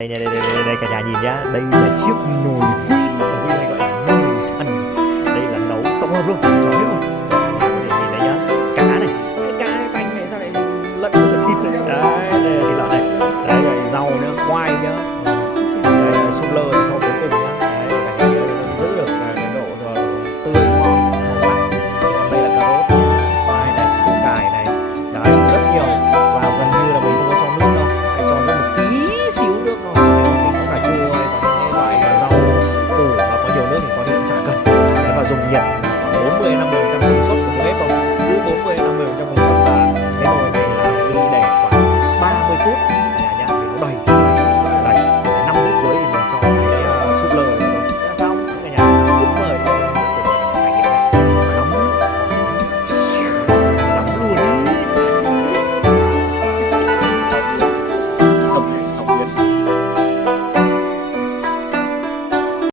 Đây này, đây cả nhà nhìn nhá, đây là chiếc nồi Queen hay gọi là nồi thần. Đây là nấu tổng hợp luôn cho hết một